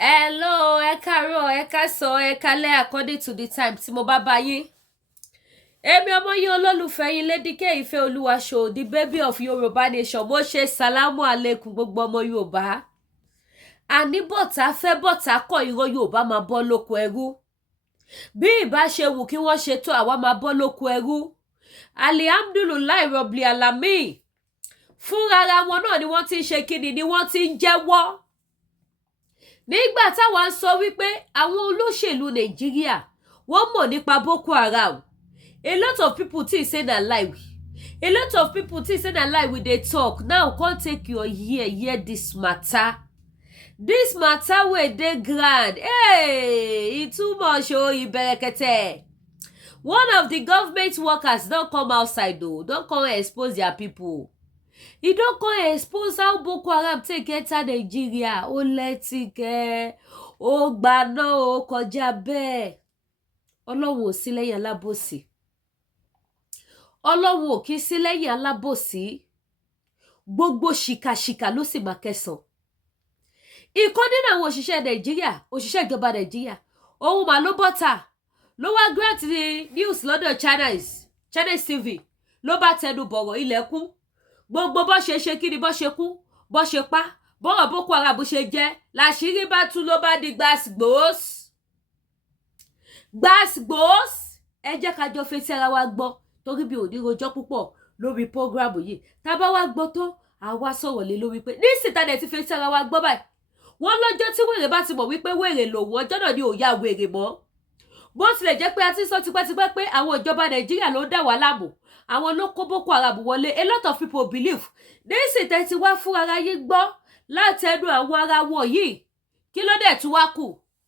Hello, ẹ káàárọ̀, ẹ káàsán, ẹ kálẹ́ according to the time tí mo bá bá yín. Èmi ọmọ yín olólùfẹ́ yín Lady K Ìfẹ́ Olúwa show, the baby of Yorùbá nation. Mo ṣe sàlámù àlékún gbogbo ọmọ Yorùbá. Àní bọ̀tá fẹ́ bọ̀tá kọ̀ ìran Yorùbá máa bọ́ lóko ẹrú. Bí ìbá ṣe wù kí wọ́n ṣe tó àwa máa bọ́ lóko ẹrú. Alihamdulilayi Rabbil Alamin. Fúnra ara wọn náà ni wọ́n ti ń ṣe kíni ni wọ́n ti ń jẹ́wọ́. Nígbà táwa ń sọ wípé àwọn olóṣèlú Nàìjíríà wọ́n mọ̀ nípa Boko Haram. A lot of people think say na lie. A lot of people think say na lie we dey talk. Now come take your hear this matter. This matter wey dey grand. Hey, e too much o, iberekete. One of the government workers don come outside though, don come expose their people. He don come expose how Boko Haram take enter Nigeria. Ó lẹ́tìkẹ́, ó gbaná, ó kọjá bẹ́ẹ̀. Ọlọ́run ò sí lẹ́yìn alábòsí. Ọlọ́run ò kí sí lẹ́yìn alábòsí. Gbogbo ṣìkàṣìkà ló sì máa kẹsàn. Ìkan nínú àwọn òṣìṣẹ́ Nàìjíríà, òṣìṣẹ́ ìjọba Nàìjíríà, òun mà ló bọ́ta, ló wá grant the news lọ́dọ̀ Channels TV, ló bá tẹnu bọ̀rọ̀ ilẹ̀kùn. Gbogbo bó ṣe ṣe kí ni bó ṣe kú, bó ṣe pa, bọ́rọ̀ Boko Haram ṣe jẹ́, láṣìírí bá tú ló bá di gbàsgbòs. Gbàsgbòs, ẹ jẹ́ ká jọ fetí ara wa gbọ́, torí bí òní rojọ́ púpọ̀ lórí prógrámù yìí. Tá bá wá gbọ́ tó, àwa sọ̀rọ̀ lé lórí pé nísìnyí tá dẹ̀ ti fetí ara wa gbọ́ báyìí. Wọ́n lọ́jọ́ tí wèrè bá ti mọ̀ wípé wèrè lòun, ọjọ́ náà ni ò ya wèrè mọ́. Bó tilẹ̀ jẹ́ pé a ti sọ tipẹ́tipẹ́ pé àwọn ìjọba Nàìjíríà ló dá wa láàmú, àwọn ló kó Boko Haram wọlé. A lot of people believe nísìnyí tẹ́ ti wá fún ara yín gbọ́ láti ẹnu àwọn ara wọn yìí. Kí ló dẹ̀ tún wá kù?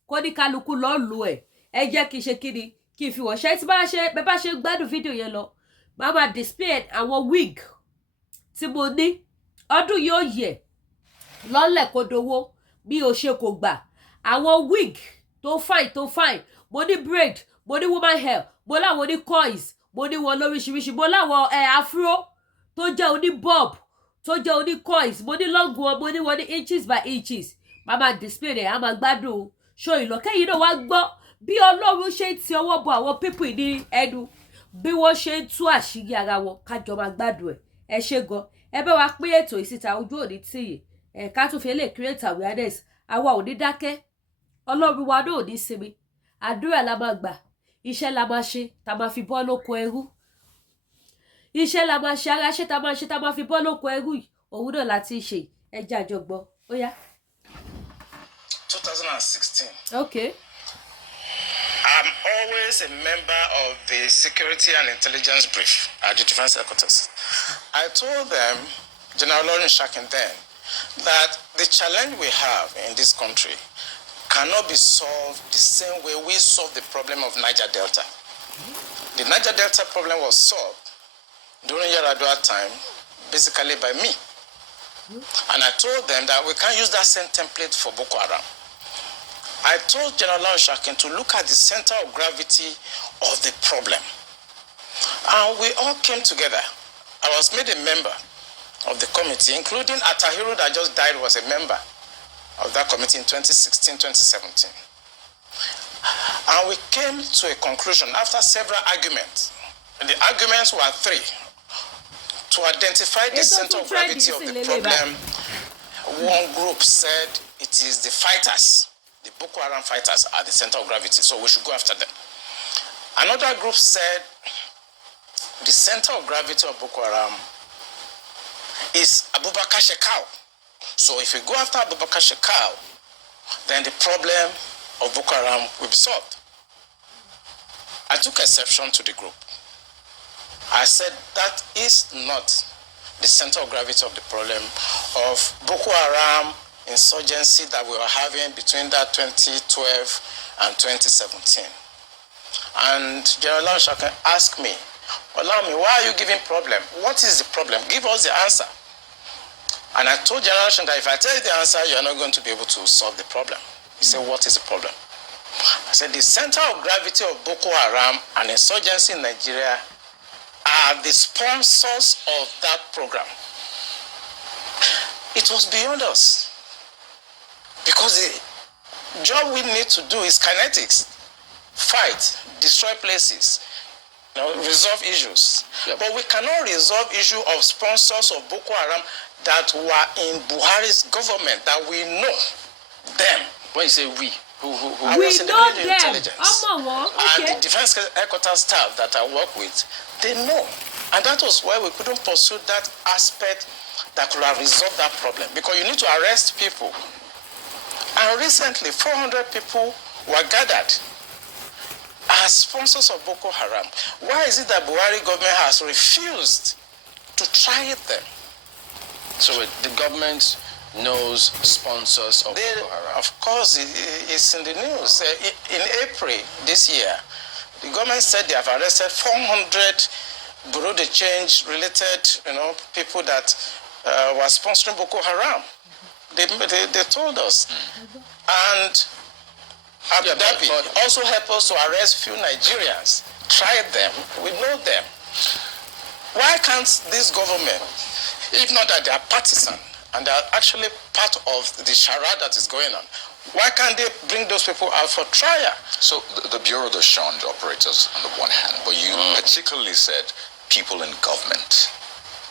Kó ní kálukú lọ́ọ́ lu ẹ̀. Ẹ jẹ́ kí n ṣe kíni kí n fi wọ̀ ṣe tí bẹ́ bá ṣe gbádùn fídíò yẹn lọ. Màá máa display àwọn wig tí mo ní. Ọdún yóò yẹ lọ́lẹ̀ kó dowó bí o ṣe kò gbà. Àwọn wig tó fine. Mo ní braid, mo ní woman hair, mo láwọn ní coils, mo ní wọn lóríṣiríṣi, mo láwọn afro tó jẹ́ oní bob, tó jẹ́ oní coils, mo ní long one, mo ní wọn ní inches by inches. Màá máa display rẹ̀, a máa gbádùn show ìlọ́kẹ́ yìí náà wá gbọ́ bí Ọlọ́run ṣe ń ti ọwọ́ bọ àwọn people ní ẹnu, bí wọ́n ṣe ń tú àṣírí ara wọn, kájọ máa gbádùn ẹ̀. Ẹ ṣé gan. Ẹ bá wa pín ètò ìsìta ojú òní tìyè. Ká tún fi lè create awareness. Àwa ò ní dákẹ́. Ọlọ́run wa náà ò ní sinmi. Àdúrà la máa gbà. Iṣẹ́ la máa ṣe, tá máa fi bọ́ lóko ẹrú. Iṣẹ́ la máa ṣe, ara ṣe tá máa ṣe, tá máa fi bọ́ lóko ẹrú yìí. Òun náà láti ṣe. Ẹ jẹ́ àjọgbọ́. Ó yá. 2016. Okay. I'm always a member of the Security and Intelligence Brief at the Defense Headquarters. I told them, General Leyin Awọn then, that the challenge we have in this country cannot be solved the same way we solved the problem of Niger Delta. The Niger Delta problem was solved during Yaradua time, basically by me. And I told them that we can't use that same template for Boko Haram. I told General Leyin Awọn to look at the center of gravity of the problem. And we all came together. I was made a member of the committee, including Atahiru that just died was a member of that committee in 2016-2017. And we came to a conclusion after several arguments. And the arguments were three. To identify the center of gravity of the problem, one group said it is the fighters. The Boko Haram fighters are the center of gravity, so we should go after them. Another group said the center of gravity of Boko Haram is Abubakar Shekau. So if we go after Abubakar Shekau, then the problem of Boko Haram will be solved. I took exception to the group. I said that is not the center of gravity of the problem of Boko Haram insurgency that we were having between that 2012 and 2017. And General Leyin Awọn asked me, allow me, why are you giving problem? What is the problem? Give us the answer. And I told General Leyin Awọn that if I tell you the answer, you're not going to be able to solve the problem. He said, what is the problem? I said, the center of gravity of Boko Haram and insurgency in Nigeria are the sponsors of that program. It was beyond us. Because job we need to do is kinetics. Fight, destroy places, resolve issues. Yep. But we cannot resolve issue of sponsors of Boko Haram that were in Buhari's government, that we know them. When you say we, who? We know them. Intelligence. Okay. And the defense headquarters staff that I work with, they know. And that was why we couldn't pursue that aspect that could have resolved that problem. Because you need to arrest people. And recently, 400 people were gathered as sponsors of Boko Haram. Why is it that Buhari government has refused to try them? So the government knows sponsors of Boko Haram? Of course, it's in the news. In April this year, the government said they have arrested 400 Bureau de Change related, people that were sponsoring Boko Haram. They told us. And Abu Dhabi also helped us to arrest few Nigerians. Tried them. We know them. Why can't this government, if not that they are partisan and they are actually part of the charade that is going on, why can't they bring those people out for trial? So the Bureau de Change operators on the one hand, but you particularly said people in government.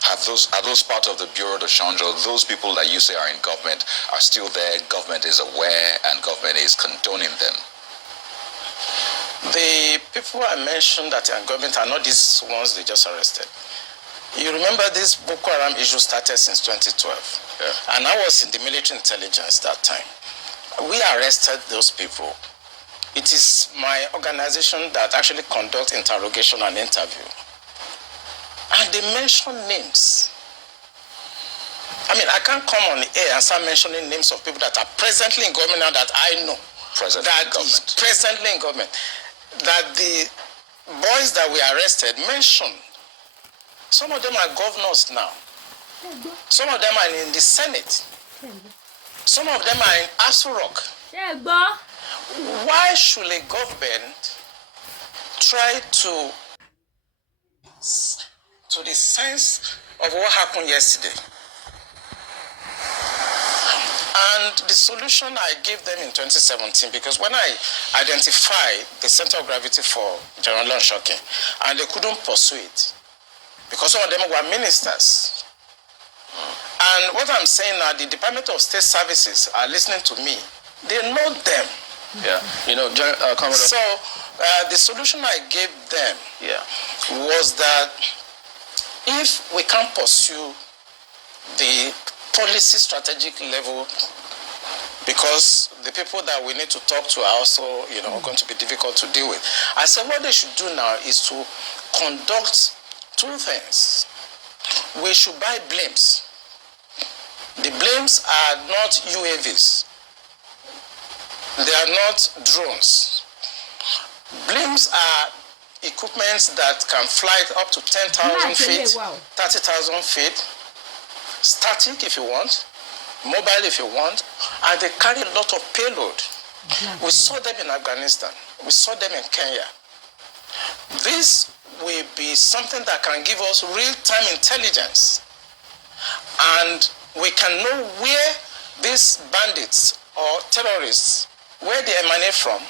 Are those part of the Bureau de Change, or those people that you say are in government are still there, government is aware, and government is condoning them? The people I mentioned that are in government are not these ones they just arrested. You remember this Boko Haram issue started since 2012. Yeah. And I was in the military intelligence that time. We arrested those people. It is my organization that actually conducts interrogation and interview. And they mention names. I mean, I can't come on the air and start mentioning names of people that are presently in government now that I know. Presently in government. That the boys that we arrested mentioned. Some of them are governors now. Some of them are in the Senate. Some of them are in Asurok. Why should a government try to the sense of what happened yesterday? And the solution I gave them in 2017, because when I identified the center of gravity for General Shocking, and they couldn't pursue it, because some of them were ministers. And what I'm saying now, the Department of State Services are listening to me. They know them. Yeah, Commodore. So the solution I gave them was that if we can't pursue the policy strategic level, because the people that we need to talk to are also, going to be difficult to deal with. I said what they should do now is to conduct two things. We should buy blimps. The blimps are not UAVs. They are not drones. Blimps are equipments that can fly up to 10,000 feet, 30,000 feet, static if you want, mobile if you want, and they carry a lot of payload. We saw them in Afghanistan. We saw them in Kenya. This will be something that can give us real-time intelligence. And we can know where these bandits or terrorists, where they emanate from.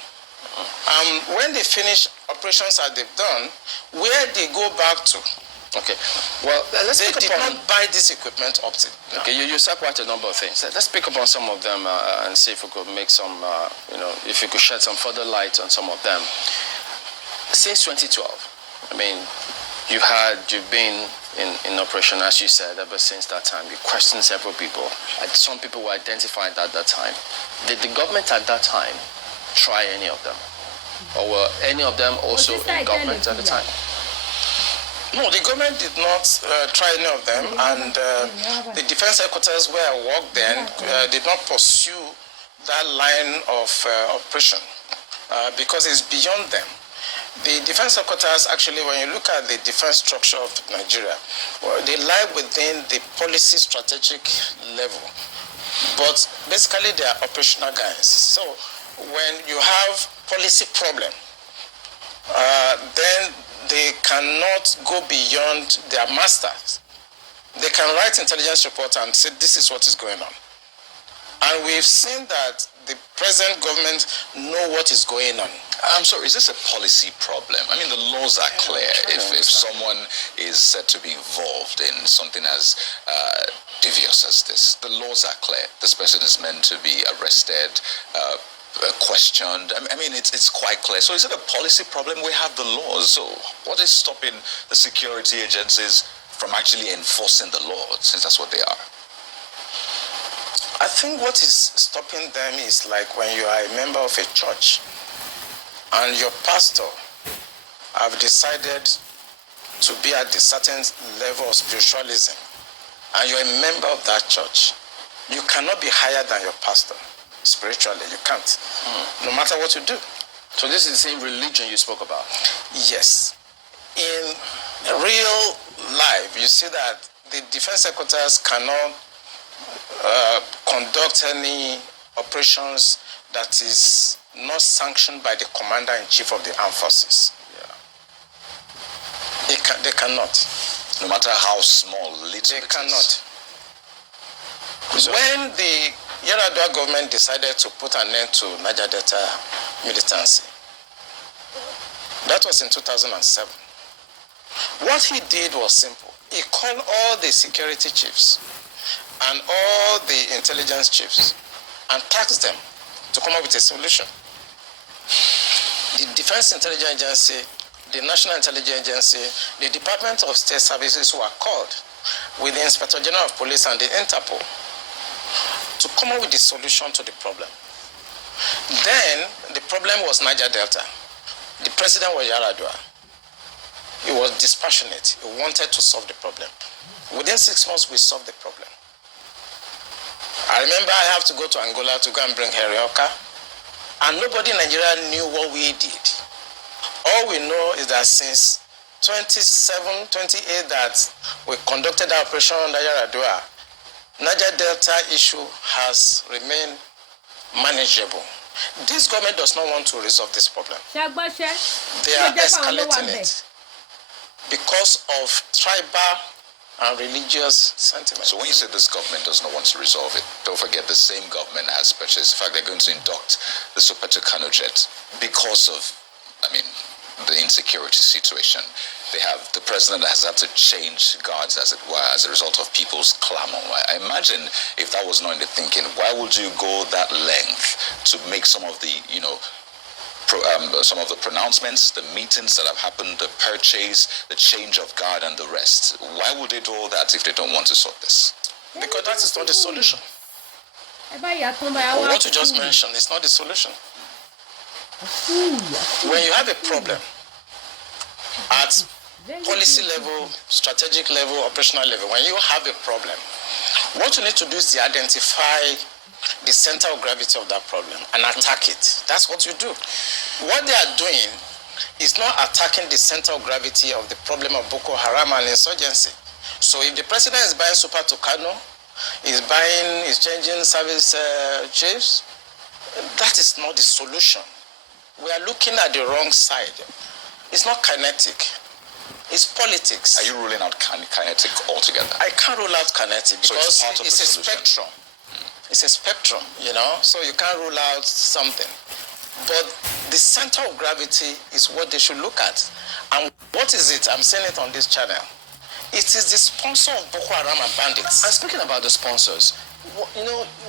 When they finish operations that they've done, where they go back to. Okay. Well, they did not buy this equipment up to. No. Okay, you said quite a number of things. Let's pick up on some of them and see if we could make some, if you could shed some further light on some of them. Since 2012, I mean, you've been in operation, as you said, ever since that time. You questioned several people. Some people were identified at that time. Did the government at that time try any of them? Or were any of them also in government at the time? No, the government did not try any of them, and the defense headquarters where I worked then did not pursue that line of operation because it's beyond them. The defense headquarters, actually, when you look at the defense structure of Nigeria, they lie within the policy strategic level, but basically they are operational guys. So when you have policy problem, then they cannot go beyond their masters. They can write intelligence report and say this is what is going on. And we've seen that the present government know what is going on. I'm sorry, is this a policy problem? I mean, the laws are clear. If someone is said to be involved in something as devious as this, the laws are clear. This person is meant to be arrested, questioned. I mean, it's quite clear. So is it a policy problem? We have the laws. So what is stopping the security agencies from actually enforcing the law, since that's what they are? I think what is stopping them is like when you are a member of a church and your pastor have decided to be at a certain level of spiritualism and you're a member of that church, you cannot be higher than your pastor spiritually. You can't, no matter what you do. So this is the same religion you spoke about? Yes. In real life, you see that the defense secretaries cannot conduct any operations that is not sanctioned by the commander-in-chief of the armed forces. Yeah. They cannot. No matter how small, little they cannot. When the Yar'Adua government decided to put an end to Niger Delta militancy, that was in 2007. What he did was simple. He called all the security chiefs and all the intelligence chiefs and tasked them to come up with a solution. The Defense Intelligence Agency, the National Intelligence Agency, the Department of State Services were called with the Inspector General of Police and the Interpol to come up with the solution to the problem. Then the problem was Niger Delta. The president was Yar'Adua. He was dispassionate. He wanted to solve the problem. Within 6 months, we solved the problem. I remember I have to go to Angola to go and bring Herioka, and nobody in Nigeria knew what we did. All we know is that since 27, 28 that we conducted our operation under Yar'Adua, Niger Delta issue has remained manageable. This government does not want to resolve this problem. They are escalating it because of tribal and religious sentiments. So when you say this government does not want to resolve it, don't forget the same government has purchased, in fact, they're going to induct the Super Tucano jet because of, the insecurity situation. They have, the president has had to change guards, as it were, as a result of people's clamor. I imagine if that was not in the thinking, why would you go that length to make some of the, some of the pronouncements, the meetings that have happened, the purchase, the change of guard and the rest? Why would they do all that if they don't want to solve this? Because that is not the solution. What you just mentioned is not the solution. When you have a problem at policy level, strategic level, operational level, when you have a problem, what you need to do is to identify the center of gravity of that problem and attack it. That's what you do. What they are doing is not attacking the center of gravity of the problem of Boko Haram and insurgency. So if the president is buying Super Tucano, is changing service chiefs, that is not the solution. We are looking at the wrong side. It's not kinetic. It's politics. Are you ruling out kinetic altogether? I can't rule out kinetic because so it's a spectrum. It's a spectrum, so you can't rule out something. But the center of gravity is what they should look at. And what is it? I'm saying it on this channel. It is the sponsor of Boko Haram and bandits. And speaking about the sponsors,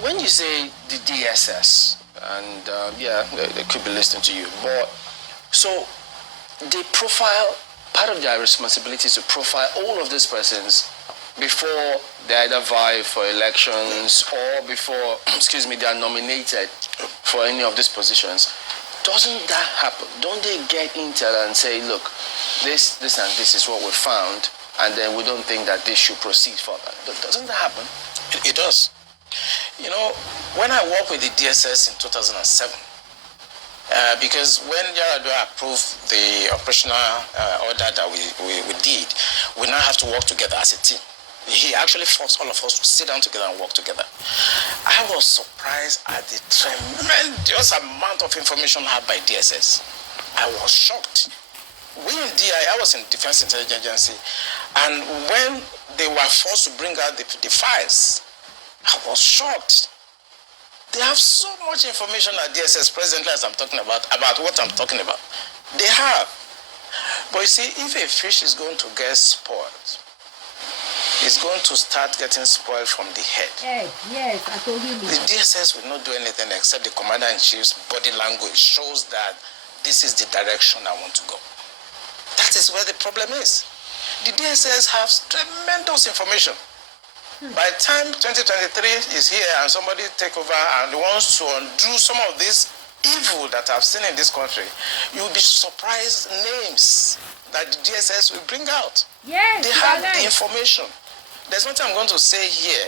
when you say the DSS, and they could be listening to you, but so they profile, part of their responsibility is to profile all of these persons before they either vie for elections or before, they are nominated for any of these positions. Doesn't that happen? Don't they get intel and say, look, this and this is what we found, and then we don't think that this should proceed further? Doesn't that happen? It does. When I worked with the DSS in 2007, because when Yar'Adua approved the operational order that we did, we now have to work together as a team. He actually forced all of us to sit down together and work together. I was surprised at the tremendous amount of information had by DSS. I was shocked. We in DI, I was in Defense Intelligence Agency, and when they were forced to bring out the files, I was shocked. They have so much information at DSS presently as I'm talking about what I'm talking about. They have. But you see, if a fish is going to get spoiled, it's going to start getting spoiled from the head. Yes, I told you. The DSS will not do anything except the commander-in-chief's body language shows that this is the direction I want to go. That is where the problem is. The DSS has tremendous information. By the time 2023 is here and somebody take over and wants to undo some of this evil that I've seen in this country, you'll be surprised names that the DSS will bring out. Yes, they have the information. There's nothing I'm going to say here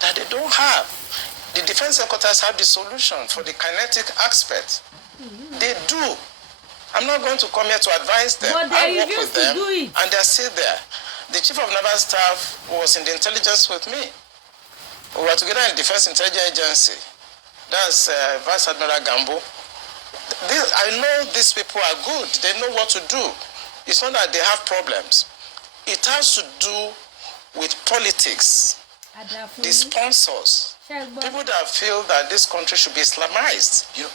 that they don't have. The defense headquarters have the solution for the kinetic aspect. They do. I'm not going to come here to advise them. But I work with them, do it. and they're still there. The chief of naval staff was in the intelligence with me. We were together in the Defense Intelligence Agency. That's Vice Admiral Gambo. I know these people are good. They know what to do. It's not that they have problems. It has to do with politics. The sponsors. People that feel that this country should be Islamized. You know,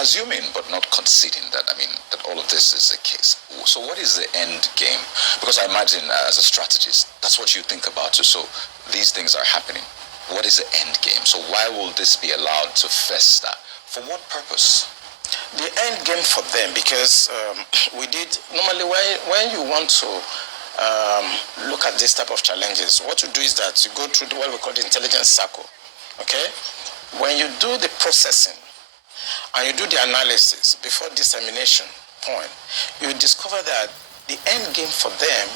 assuming but not conceding that, that all of this is the case. So what is the end game? Because I imagine as a strategist, that's what you think about. So these things are happening. What is the end game? So why will this be allowed to fester? For what purpose? The end game for them, because we did, normally when you want to look at this type of challenges, what you do is that you go through what we call the intelligence circle. Okay? When you do the processing and you do the analysis before dissemination point, you discover that the end game for them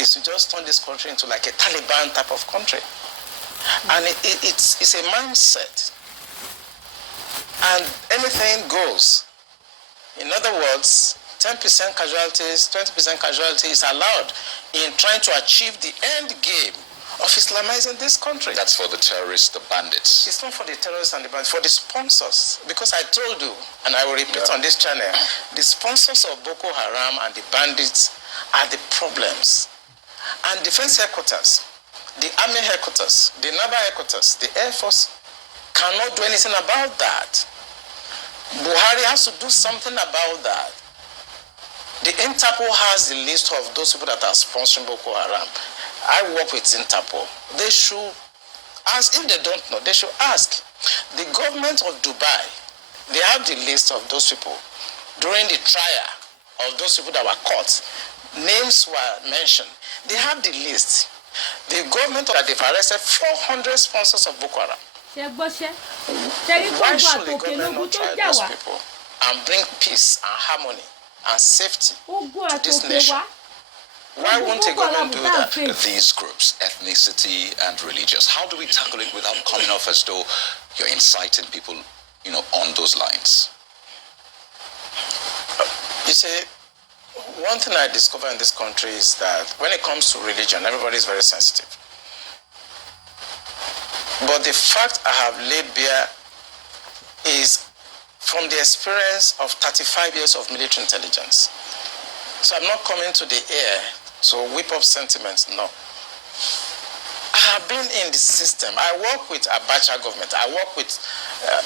is to just turn this country into like a Taliban type of country. And it's a mindset. And anything goes. In other words, 10% casualties, 20% casualties is allowed in trying to achieve the end game of Islamizing this country. That's for the terrorists, the bandits. It's not for the terrorists and the bandits, for the sponsors. Because I told you, and I will repeat on this channel, the sponsors of Boko Haram and the bandits are the problems. And defense headquarters, the army headquarters, the naval headquarters, the air force cannot do anything about that. Buhari has to do something about that. The Interpol has the list of those people that are sponsoring Boko Haram. I work with Interpol. They should ask, if they don't know, they should ask. The government of Dubai, they have the list of those people. During the trial of those people that were caught, names were mentioned. They have the list. The government that they've arrested 400 sponsors of Boko Haram. Why should the government not try those people and bring peace and harmony and safety to this nation? Why won't the government do that? These groups, ethnicity and religious, how do we tackle it without coming off as though you're inciting people, on those lines? You see, one thing I discovered in this country is that when it comes to religion, everybody is very sensitive. But the fact I have laid bare is from the experience of 35 years of military intelligence. So I'm not coming to the air to whip up sentiments, no. I have been in the system. I work with Abacha government. I work with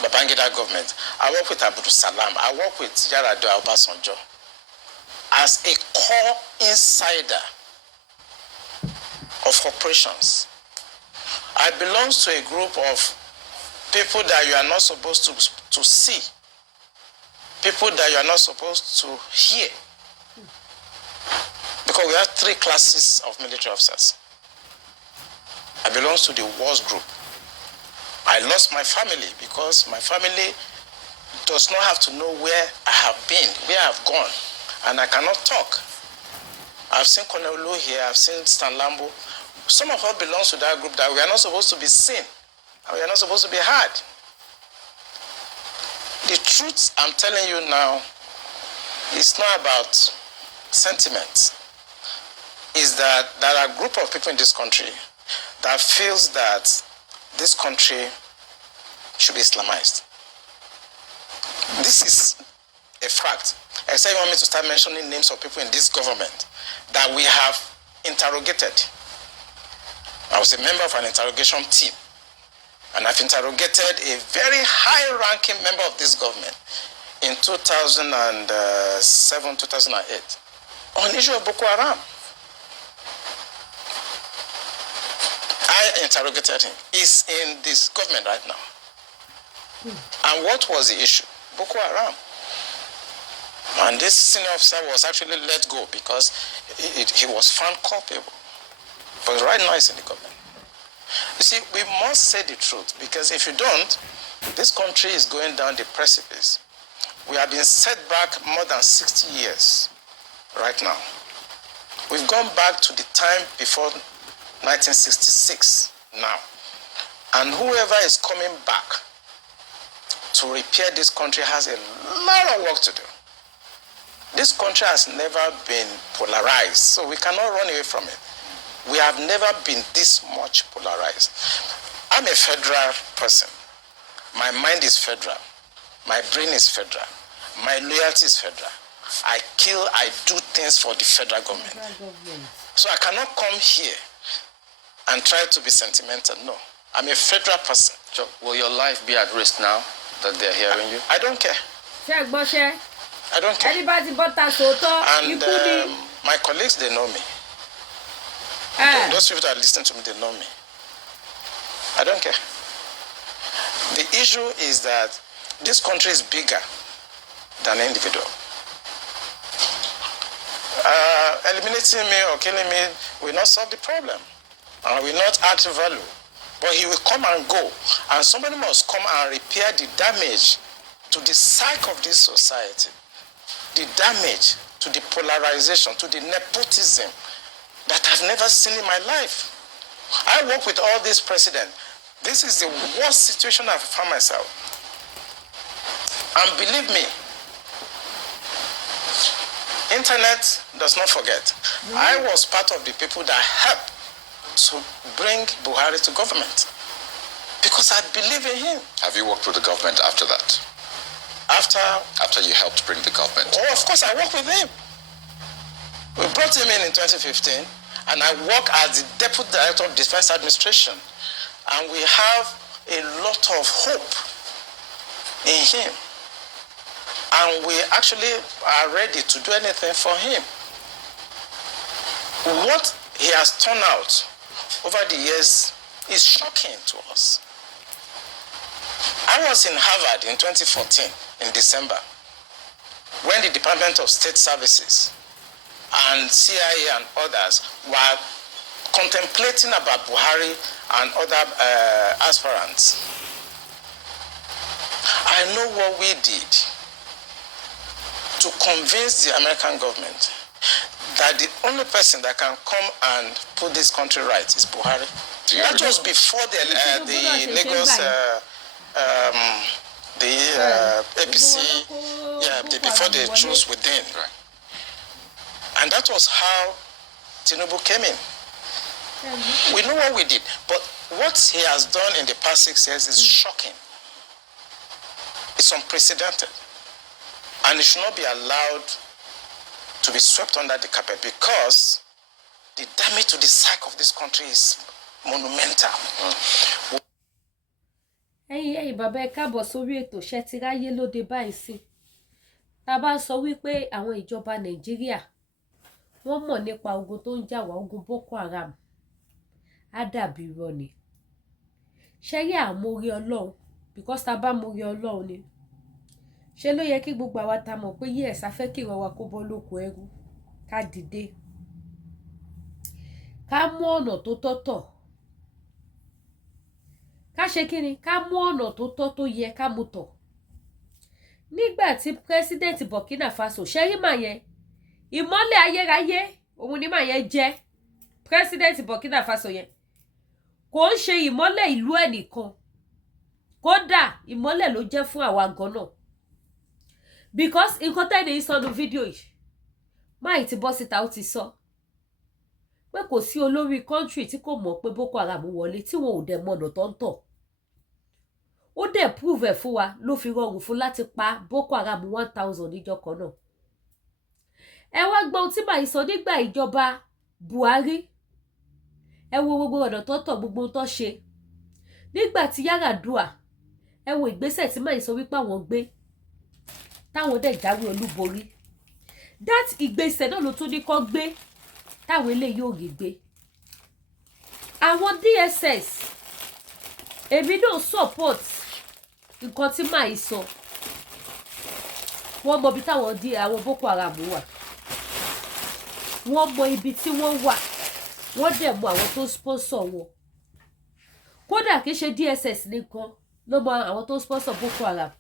Babangida government. I work with Abdul Salam. I work with Yar'Adua Obasanjo. As a core insider of operations, I belong to a group of people that you are not supposed to see, people that you are not supposed to hear. Because we have 3 classes of military officers. I belong to the worst group. I lost my family because my family does not have to know where I have been, where I have gone, and I cannot talk. I've seen Colonel Lu here, I've seen Stan Lambo. Some of us belong to that group that we are not supposed to be seen, and we are not supposed to be heard. The truth I'm telling you now is not about sentiment. Is that there are a group of people in this country that feels that this country should be Islamized. This is a fact. Except you want me to start mentioning names of people in this government that we have interrogated. I was a member of an interrogation team And I've interrogated a very high-ranking member of this government in 2007, 2008 on the issue of Boko Haram. I interrogated him. He's in this government right now. And what was the issue? Boko Haram. And this senior officer was actually let go because he was found culpable. But right now he's in the government. You see, we must say the truth, because if you don't, this country is going down the precipice. We have been set back more than 60 years right now. We've gone back to the time before 1966 now. And whoever is coming back to repair this country has a lot of work to do. This country has never been polarized, so we cannot run away from it. We have never been this much polarized. I'm a federal person. My mind is federal. My brain is federal. My loyalty is federal. I do things for the federal government. So I cannot come here and try to be sentimental. No. I'm a federal person. So will your life be at risk now that they're hearing you? I don't care. I don't care. Anybody but that soto, And my colleagues, they know me. Those people that listen to me, they know me. I don't care. The issue is that this country is bigger than an individual. Eliminating me or killing me will not solve the problem, and will not add value. But he will come and go, and somebody must come and repair the damage to the psyche of this society, the damage to the polarization, to the nepotism that I've never seen in my life. I work with all these presidents. This is the worst situation I've found myself. And believe me, internet does not forget. I was part of the people that helped to bring Buhari to government because I believe in him. Have you worked with the government after that? After you helped bring the government? Oh, of course, I worked with him. We brought him in 2015, and I work as the Deputy Director of Defense Administration. And we have a lot of hope in him. And we actually are ready to do anything for him. What he has turned out over the years is shocking to us. I was in Harvard in 2014, in December, when the Department of State Services and CIA and others were contemplating about Buhari and other aspirants. I know what we did to convince the American government that the only person that can come and put this country right is Buhari. That was before the Lagos, APC, before they chose within. Right. And that was how Tinubu came in. We know what we did, but what he has done in the past 6 years is shocking. It's unprecedented. And it should not be allowed to be swept under the carpet because the damage to the psyche of this country is monumental. ẹ̀yin bàbá ẹ káàbọ̀ sórí ètò ṣẹ́ ti ráyé lóde báyìí sí. Tá bá sọ wípé àwọn ìjọba Nàìjíríà wọ́n mọ̀ nípa ogun tó ń jà wá, ogun Boko Haram, á dàbí irọ́ ni. Ṣé rí àmórí Ọlọ́run, because tá bá mórí Ọlọ́run ni. Ṣé ló yẹ kí gbogbo àwa tá mọ̀ pé yes a fẹ́ kí ìran wa kó bọ́ lóko ẹrú, ká dìde. Ká mú ọ̀nà tó tọ́tọ̀. Ká ṣe kí ni? Ká mú ọ̀nà tó tọ́ tó yẹ ká mú tọ̀. Nígbà tí president Burkina Faso ṣe rí màá yẹn, ìmọ́lẹ̀ ayérayé òun ni màá yẹn jẹ́. President Burkina Faso yẹn kò ń ṣe ìmọ́lẹ̀ ìlú ẹnìkan, kódà ìmọ́lẹ̀ ló jẹ́ fún àwa gan náà. Because nǹkan tẹ́lẹ̀ ń sọnù fídíò yìí, máì ti bọ́ síta ó ti sọ pé kò sí olórí country tí kò mọ̀ pé Boko Haram wọlé tí wọn ò dẹ̀ mọ̀nà tó ń tọ̀. Ó dẹ̀ prove ẹ̀ fún wa ló fi rọrùn fún láti pa Boko Haram 1000 níjọ́ kan náà. Ẹ wá gbọ́ ohun tí màá sọ nígbà ìjọba Buhari. Ẹ wo gbogbo ọ̀nà tó tọ̀, gbogbo tó ṣe. nígbà tí Yar'Adua ẹ wo ìgbésẹ̀ tí máa sọ wípé àwọn gbé táwọn dẹ̀ jáwé olúborí that ìgbésẹ̀ náà ló tún ní kó gbé táwọn eléyìí ò rí gbé. Àwọn DSS èmi náà support nǹkan tí máa sọ wọ́n mọ ibi táwọn àwọn Boko Haram wà wọ́n mọ ibi tí wọ́n wà wọ́n dẹ̀ mọ àwọn tó sponsor wọn kódà kìí ṣe DSS nìkan ló mọ àwọn tó sponsor Boko Haram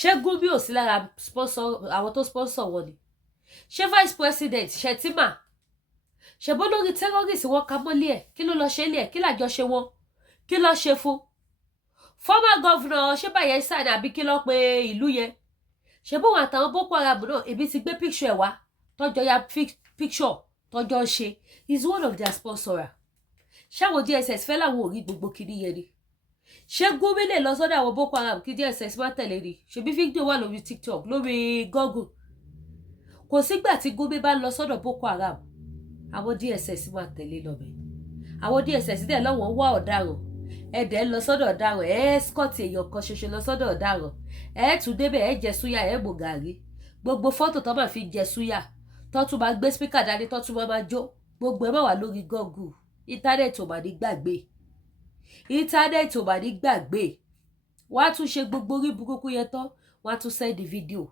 ṣé Gumi ò sí lára sponsor àwọn tó sponsor wọn ni ṣé vice president Shettima ṣe bó lórí terrorist wọn ka mọ́lé ẹ̀ kí ló lọ ṣe lé ẹ̀ kí làjọ ṣe wọn kí ló ṣe fún former governor ṣé Bayelsa ni àbí kí ló pe ìlú yẹn ṣe bó wọn àtàwọn Boko Haram náà ebi ti gbé picture ẹ̀ wá tọ́jọ́ ya picture tọ́jọ́ ṣe is one of their sponsorer ṣáwọn DSS fẹ́ láwọn ò rí gbogbo kìíní yẹn ni ṣé Gumi lè lọ sọ́dọ̀ àwọn Boko Haram kí DSS má tẹ̀lé ni ṣebí fídíò wà lórí TikTok lórí Google kò sígbà tí Gumi bá lọ sọ́dọ̀ Boko Haram àwọn DSS máa tẹ̀lé lọ́bẹ̀ àwọn DSS dẹ̀ lọ́wọ́ wá ọ̀daràn ẹ̀dẹ̀ lọ sọ́dọ̀ ọ̀daràn escort èèyàn kan ṣoṣo lọ sọ́dọ̀ ọ̀daràn tún débẹ̀ jẹ súyà mú gàrí gbogbo fọ́tò tó máa fi jẹ súyà tó tún máa gbé spíkà dání tó tún máa jó gbogbo ẹ̀ máa wà lórí Google íńtánẹ́ẹ̀tì ò mà ní gbàgbé íńtánẹ́ẹ̀tì ò mà ní gbàgbé wọ́n á tún ṣe gbogbo orí burúkú yẹn tán wọ́n á tún sẹ́ndì fídíò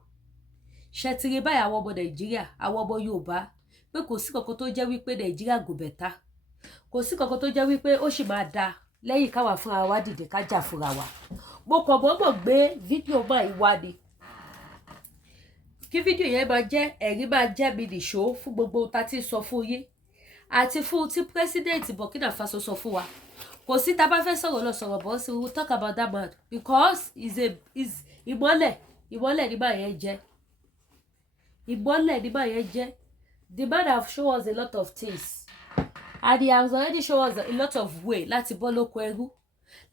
ṣètìrì báyìí àwọn ọmọ Nàìjíríà àwọn ọmọ Yorùbá pé kò sí kankan tó jẹ́ wípé Nàìjíríà gò bẹ̀ta kò sí kankan tó jẹ́ wípé ó sì máa da lẹ́yìn káwa fúnra wa dìde ká jà fúnra wa mo kàn mọ́mọ́ gbé fídíò máa ìwà ni kí fídíò yẹn máa jẹ́ ẹ̀rí máa jẹ́ mi nìṣó fún gbogbo ohun tá a ti sọ fún yín àti fún tí president Burkina Faso sọ fún wa kò sí tá a bá fẹ́ sọ̀rọ̀ lọ sọ̀rọ̀ bọ́ sí we will talk about that man because is ìmọ́lẹ̀ ní máa yẹn jẹ́ ìmọ́lẹ̀ ní máa yẹn jẹ́ the man have shown us a lot of things and he has already shown us a lot of way láti bọ́ lóko ẹrú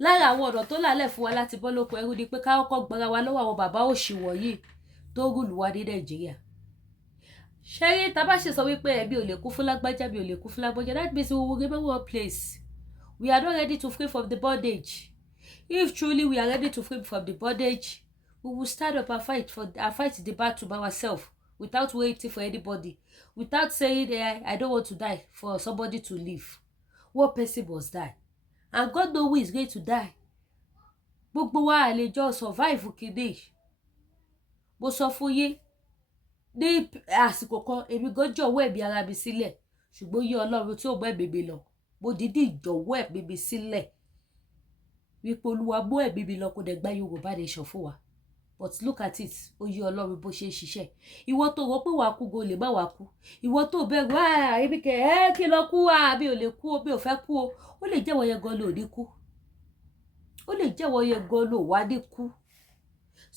lára àwọn ọ̀nà tó lálẹ̀ fún wa láti bọ́ lóko ẹrú ni pé ká kọ́kọ́ gbára wa lọ́wọ́ àwọn bàbá òṣì wọ̀nyí tó rúlù wa ní Nàìjíríà ṣẹ́rí tá bá ṣe sọ wípé ẹbí ò lè kú fún lágbájá bí ò lè kú fún lágbájá that means we will remain one place we are not ready to free from the bondage if truly we are ready to free from the bondage we will stand up and fight the battle by ourselves without waiting for anybody without saying I don't want to die for somebody to live one person must die and God knows who is going to die gbogbo wa lè jọ survive kìíní mo sọ fún yín ní àsìkò kan èmi gan jọ̀wọ́ ẹ̀mí ara mi sílẹ̀ ṣùgbọ́n yí Ọlọ́run tí ò mọ ẹ̀mí mi lọ mo dídí jọ̀wọ́ ẹ̀mí mi sílẹ̀ wípé Olúwa mú ẹ̀mí mi lọ kó dẹ̀ gba Yorùbá nation fún wa but look at it ó yí Ọlọ́run bó ṣe ń ṣiṣẹ́ ìwọ tó rò pé wàá kú go lè má wàá kú ìwọ tó bẹ̀rù èmi kẹ̀ kí lọ kú àbí ò lè kú bí ò fẹ́ kú o ó lè jẹ́wọ́ yẹn gan lò ní kú ó lè jẹ́wọ́ yẹn gan lò wá ní kú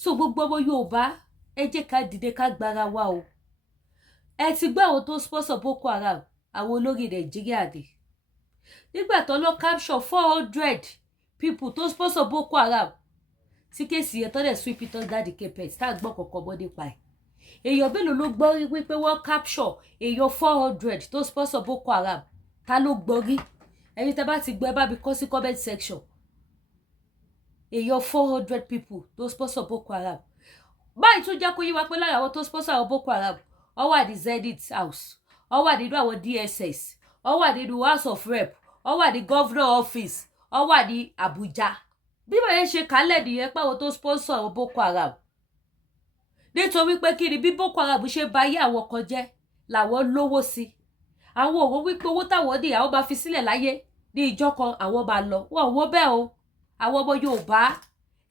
so gbogbo ọmọ Yorùbá ẹ jẹ́ ká dìde ká gbára wa o ẹ ti gbọ́ àwọn tó sponsor Boko Haram àwọn olórí Nàìjíríà ni nígbà tó lọ capture 400 people tó sponsor Boko Haram tí kéèsì yẹn tó dẹ̀ sweep it under the carpet tá à gbọ́ kọ̀ọ̀kan mọ́ nípa ẹ̀ èèyàn mélòó ló gbọ́ rí wípé wọ́n capture èèyàn 400 tó sponsor Boko Haram ta ló gbọ́ rí ẹ̀yin tẹ́ bá ti gbọ́ ẹ bá mi kọ sí comment section èèyàn 400 people tó sponsor Boko Haram báyìí tún jẹ́ kó yí wa pé lára àwọn tó sponsor àwọn Boko Haram ó wà ní Zenith House ó wà nínú àwọn DSS ó wà nínú House of Rep ó wà ní Governor Office ó wà ní Abuja bí wọ́n yẹn ṣe kálẹ̀ nìyẹn pé àwọn tó sponsor àwọn Boko Haram nítorí pé kí ni bí Boko Haram ṣe bá yé àwọn kan jẹ́ làwọn lówó sí àwọn òwò wípé owó táwọn ní àwọn máa fi sílẹ̀ láyé ní ìjọ kan àwọn máa lọ wọ́n wọ́n bẹ́ẹ̀ o àwọn ọmọ Yorùbá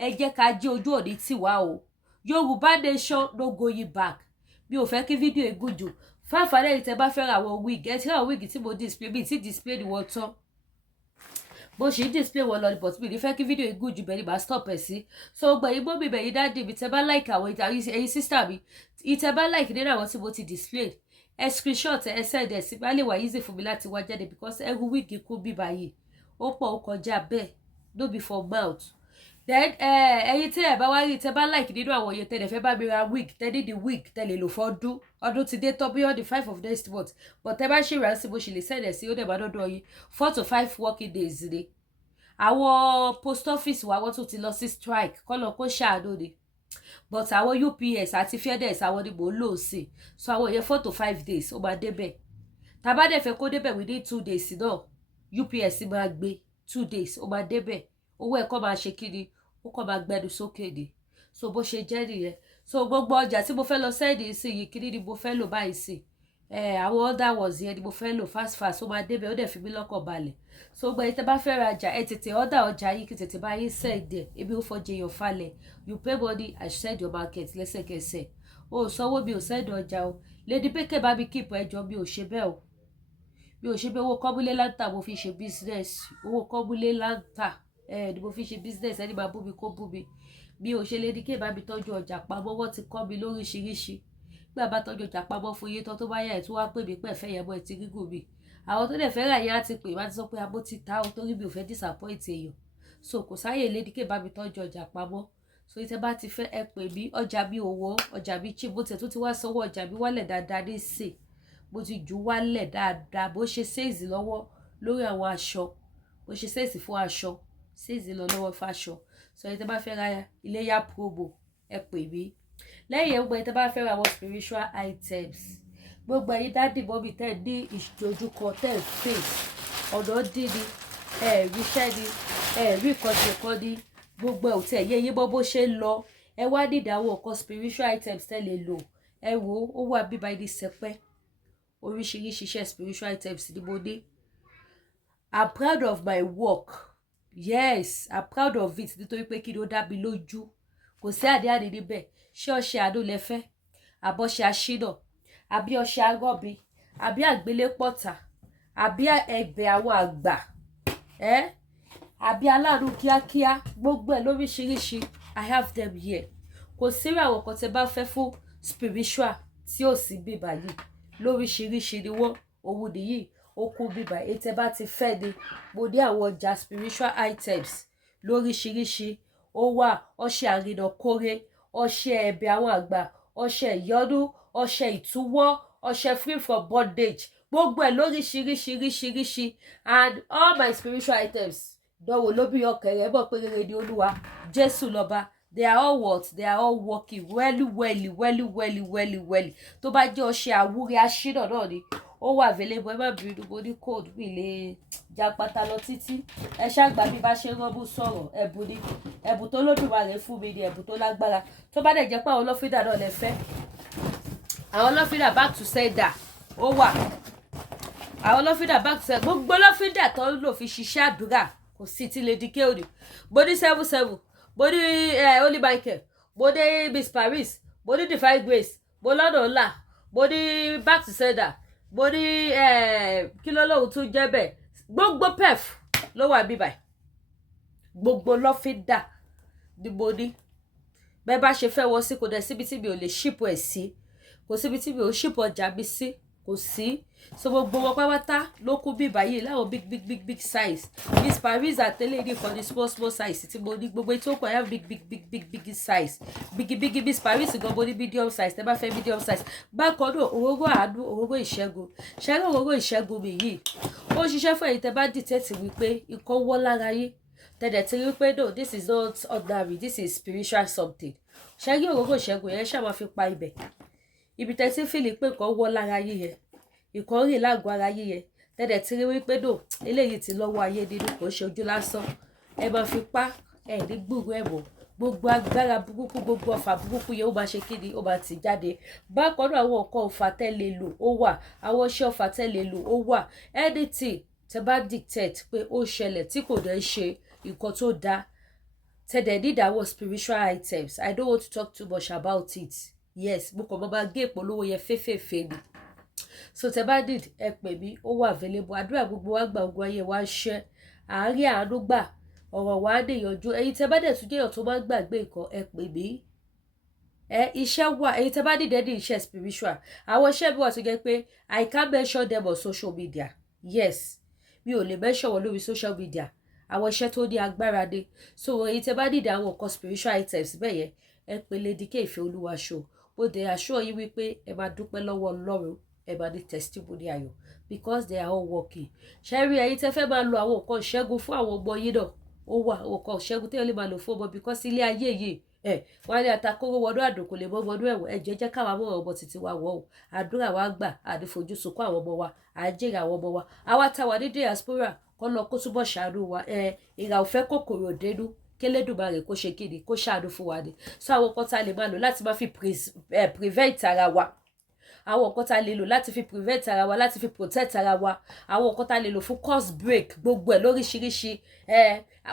ẹ jẹ́ ká jí ojú òní tiwa o Yorùbá nation no going back mi ò fẹ́ kí fídíò egún jù fáfáàlẹ́ yìí tẹ́ bá fẹ́ ra àwọn wig ẹ ti ra àwọn wig tí mo display mi ti display ni wọ́n tán bó ṣe ń display wọn lọ but mi ní fẹ́ kí fídíò egún jù bẹ́ẹ̀ ni màá stop ẹ̀ sí so gbẹ̀yìn mọ́ mi bẹ̀yìn dáàdì mi tẹ́ bá like àwọn ẹ̀yin sister mi ìtẹ́ bá like nínú àwọn tí mo ti display ẹ screenshot ẹ send ẹ sí bá lè wà easy fún mi láti wá jáde because ẹrù wig kú bí báyìí ó pọ̀ ó kọjá bẹ́ẹ̀ no be for mouth then ẹ̀yin tí ẹ bá wá rí tẹ́ bá like nínú àwọn yẹn tẹ́ fẹ́ bá mi ra wig tẹ́ ní the wig tẹ́ lè lò fọ́dún ọdún ti dé tán beyond the 5 of next month but tẹ́ bá ṣe ìrántí bó ṣe lè send ẹ̀ sí ó dẹ̀ bá dọ́dọ̀ yín 4 to 5 working days ni àwọn post office wa wọ́n tún ti lọ sí strike kọ́nà kó ṣàánú ni but àwọn UPS àti FedEx àwọn ni mò ń lò sí so àwọn yẹn 4 to 5 days ó máa débẹ̀ tá bá dẹ̀ fẹ́ kó débẹ̀ within 2 days náà UPS máa gbé 2 days ó máa débẹ̀ owó ẹ̀ kọ́ máa ṣe kíni ó kọ́ máa gbẹnu sókè ni so bó ṣe jẹ́ nìyẹn so gbogbo ọjà tí mo fẹ́ lọ sẹ́ẹ̀dì sí yìí kíní ni mo fẹ́ lò báyìí sí àwọn other ones yẹn ni mo fẹ́ lò fast ó máa débẹ̀ ó dẹ̀ fi mí lọ́kàn balẹ̀ so gbọ́ ẹ tẹ́ bá fẹ́ rajà ẹ tètè order ọjà yìí kí tètè bá yín send ẹ̀ ebi ó fọjẹ èèyàn falẹ̀ you pay money I send your market lẹ́sẹ̀kẹsẹ̀ o sanwó mi ò send ọjà o Lady Peke bá mi keep ẹjọ́ mi ò ṣe bẹ́ẹ̀ o mi ò ṣe bẹ́ẹ̀ owó kọ́búlé láńtà mo fi ṣe business owó kọ́búlé láńtà ni mo fi ṣe business ẹni máa bú mi kó bú mi mi ò ṣe Lady K bá mi tọ́jú ọjà pamọ́ wọ́n ti kọ́ mi lóríṣiríṣi bí a bá tọ́jú ọjà pamọ́ fún iye tán tó bá yá ẹ̀ tó wá pè mí pẹ̀fẹ́ yẹn mọ́ ẹ̀ ti gígùn mi àwọn tó dẹ̀ fẹ́ rà yẹn á ti pè wá ti sọ pé abó ti ta o torí mi ò fẹ́ disappoint èèyàn so kò sáyè Lady K bá mi tọ́jú ọjà pamọ́ so ìtẹ́ bá ti fẹ́ ẹ pè mí ọjà mi ò wọ́n ọjà mi cheap bó tẹ̀ tó ti wá sanwó ọjà mi wálẹ̀ dáadáa ní sè mo ti jù wálẹ̀ dáadáa bó ṣe sales lọ́wọ́ lórí àwọn aṣọ bó ṣe sales fún aṣọ sales lọ lọ́wọ́ fáṣọ so ìtẹ́ bá fẹ́ ra iléyá promo ẹ pè mí lẹ́yìn ẹ̀ gbogbo ìtẹ́ bá fẹ́ ra àwọn spiritual items gbogbo ẹ̀yin dádì mọ́mì tẹ́ ní ìdojúkọ tẹ́ ń face ọ̀nà dín ní ríṣẹ́ ní rí ìkọ́ṣẹ̀kọ́ ní gbogbo ẹ̀ ò tẹ̀ yé yín bọ́ bó ṣe ń lọ ẹ wá nídìí àwọn nǹkan spiritual items tẹ́ lè lò ẹ wo ó wà bíbá ẹni sẹpẹ́ oríṣiríṣi iṣẹ́ spiritual items ni mo ní I'm proud of my work yes I'm proud of it nítorí pé kí ni ó dá mi lójú kò sí àdéhàdé níbẹ̀ ṣé ọṣẹ àánú lẹ fẹ́ àbọ̀ṣẹ àṣínà àbí ọṣẹ agọ́bi àbí àgbélépọ̀tà àbí ẹgbẹ́ àwọn àgbà àbí aláàánú kíákíá gbogbo ẹ̀ lóríṣiríṣi I have them here kò sí àwọn kan tẹ́ bá fẹ́ fún spiritual tí ò sí bíbá yìí lóríṣiríṣi ni wọ́n òun nìyí ó kú bíbá èyí tẹ́ bá ti fẹ́ ni mo ní àwọn ọjà spiritual items lóríṣiríṣi ó wà ọṣẹ àrìnà kórè ọṣẹ ẹ̀bẹ̀ àwọn àgbà ọṣẹ ìyọnu ọṣẹ ìtúwọ́ ọṣẹ free from bondage gbogbo ẹ̀ lóríṣiríṣiríṣiríṣi and all my spiritual items dánwò lóbi ọkẹrẹ bọ pé rere ni Olúwa Jésù lọ́ba they are all what they are all working well tó bá jẹ́ ọṣẹ àwúre aṣínà náà ni ó wà available ẹ má bínú mo ní code mi lè japata lọ títí ẹ ṣàgbà bí bá ṣe rọ́bù sọ̀rọ̀ ẹ̀bùn ni ẹ̀bùn tó lódùmarè fún mi ni ẹ̀bùn tó lágbára tó bá dẹ̀ jẹ́ pé àwọn ọlọ́fíńdà náà lè fẹ́ àwọn ọlọ́fíńdà back to sender ó wà àwọn ọlọ́fíńdà back to sender gbogbo ọlọ́fíńdà tó ń lò fi ṣiṣẹ́ àdúrà kò sí ti Lady K òní mo ní 77 mo ní Holy Michael mo ní Miss Paris mo ní Divine Grace mo lọ́nà ńlá mo ní back to sender mo ní kí ló lóhun tún jẹ́ bẹ́ẹ̀ gbogbo pef ló wà bíbáyìí gbogbo lọ́fíńdà ni mo ní bẹ́ẹ̀ bá ṣe fẹ́ wọ sí kò dẹ̀ síbi tí mi ò lè ṣípò ẹ̀ sí kò síbi tí mi ò ṣípò ọjà mi sí kò sí so gbogbo wọn pátá ló kú bíbáyìí láwọn big size Miss Paris àtẹlẹ́ ní kan ní small size tí mo ní gbogbo ètò òkú àyà big size big Miss Paris gan mo ní medium size tẹ́ bá fẹ́ medium size bákan náà òróró àánú òróró ìṣẹ́gun ṣẹ́gun òróró ìṣẹ́gun mi yìí ó ṣiṣẹ́ fún ẹ̀yin tẹ́ bá dìtẹ́tì wípé nǹkan wọ́ lára yín tẹ́lẹ̀ tí wípé no this is not ordinary this is spiritual something ṣẹ́gun òróró ìṣẹ́gun yẹn ṣáà máa fi pa ibẹ̀ ibi tẹ́ tí fìlì pé nǹkan wọ́ lára yín yẹn nǹkan rìn lágọ̀ọ́ ara yín yẹn tẹ́lẹ̀ tí wípé no eléyìí ti lọ́wọ́ ayé nínú kò ṣe ojú lásán ẹ máa fi pa ẹ ní gbùrú ẹ̀ mọ́ gbogbo agbára burúkú gbogbo ọfà burúkú yẹn ó máa ṣe kíni ó máa tì jáde bákan náà àwọn nǹkan ọfà tẹ́ lè lò ó wà àwọn iṣẹ́ ọfà tẹ́ lè lò ó wà anything tẹ́ bá dictate pé ó ṣẹlẹ̀ tí kò dẹ̀ ṣe nǹkan tó dáa tẹ́ dẹ̀ need àwọn spiritual items I don't want to talk too much about it yes mo kàn máa gé ìpolówó yẹn fẹ́fẹ́fẹ́ ni so tẹ́ bá need ẹ pè mí ó wà available àdúrà gbogbo wa gbà ogun ayé wa ń ṣẹ́ àárín àánú gbà ọ̀rọ̀ wa á dèyànjú ẹ̀yin tẹ́ bá dẹ̀ tún déyàn tó máa ń gbàgbé nǹkan ẹ pè mí iṣẹ́ wà ẹ̀yin tẹ́ bá dìde ní iṣẹ́ spiritual àwọn iṣẹ́ bí wà tó jẹ́ pé I can't mention them on social media yes mi ò lè mention wọn lórí social media àwọn iṣẹ́ tó ní agbára dé so ẹ̀yin tẹ́ bá dìde àwọn nǹkan spiritual items bẹ́ẹ̀ yẹn ẹ pè Lady K Ìfẹ́ Olúwa show ó dẹ̀ assure yín wípé ẹ máa dúpẹ́ lọ́wọ́ Ọlọ́run ẹ máa ní testimony ayọ̀ because they are all working ṣẹ́rí ẹ̀yin tẹ́ fẹ́ máa lo àwọn nǹkan ìṣẹ́gun fún àwọn ọmọ yín náà ó wà ọkọ̀ ṣẹ́gun téèyàn lè máa lò fún ọmọ because ilé ayé yìí wọ́n á lé atakóró wọnú àdùn kò lè mọ́ wọnú ẹ̀wọ̀ ẹ̀jẹ̀ jẹ́ káwa mọ́ ọmọ títí wa wọ̀ ọ́ àdúrà wa gbà àdìfojú sunkún àwọn ọmọ wa àjèrè àwọn ọmọ wa àwa táwa ní diaspora kọ́ lọ kó túbọ̀ ṣàánú wa ìrà òfẹ́ kòkòrò dénú kélédùmarè kó ṣe kíni kó ṣàánú fún wa ni so àwọn nǹkan tá a lè máa lò láti máa fi prevent ara wa àwọn nǹkan tá a lè lò láti fi prevent ara wa láti fi protect ara wa àwọn nǹkan tá a lè lò fún cause break gbogbo ẹ̀ lóríṣiríṣi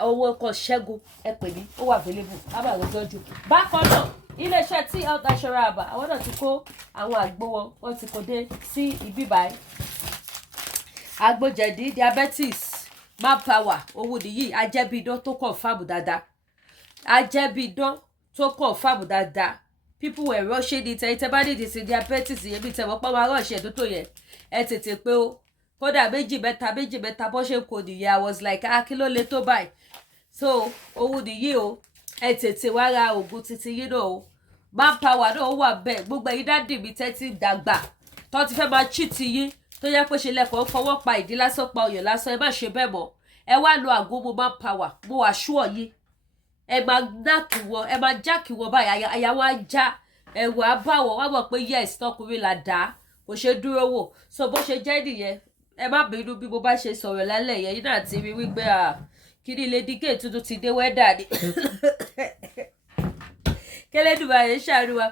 owó kan ṣẹ́gun ẹ pè mí ó wà available abàlójọ́ jù bákan náà iléeṣẹ́ tí health natural aba àwọn náà ti kó àwọn àgbo wọn ti kó dé sí ibi báyìí àgbo jẹ̀dí diabetes manpower owó nìyí ajẹ́bíidán tó confirm dáadáa ajẹ́bíidán tó confirm dáadáa people were rushing it ẹ̀yin tẹ́ bá nídìí sí diabetes yẹn bí tẹ́ wọ́n pọ́n máa rush ẹ̀dún tó yẹ ẹ tètè pé ó kódà méjì mẹ́ta bọ́ ṣe ń kó nìyẹn I was like kí ló le tó báyìí so owó nìyí o ẹ tètè wá ra oògùn títí yín náà o manpower náà ó wà bẹ́ẹ̀ gbogbo ẹ̀yin dádì mi tẹ́ ti dàgbà tó ti fẹ́ máa cheat yín tó yẹ pé ṣe lẹ́kọ̀ọ́ fọwọ́ pa ìdí lásán pa ọyàn lásán ẹ má ṣe bẹ́ẹ̀ mọ́ ẹ wá lo àgbo manpower mo assure yín ẹ máa náàkì wọ ẹ máa jáàkì wọ báyìí àyà wa já ẹ̀wọ̀ abáwọ̀ wá mọ̀ pé yes tọkùnrin là dá kò ṣe dúró wò so bó ṣe jẹ́ nìyẹn ẹ má bínú bí mo bá ṣe sọ̀rọ̀ lálẹ́ yẹn yín náà ti rí wípé kí ni Lady K tuntun ti dé wẹ́dà ni kẹlẹ́dùmarè ṣàánú wa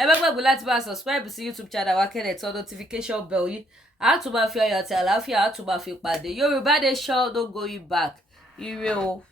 ẹ má gbàgbé láti máa subscribe sí YouTube channel wa kẹ́lẹ̀ tán notification bell yìí a tún máa fi ayọ̀ àti àlàáfíà a tún máa fi pàdé Yorùbá Nation no going back ire o.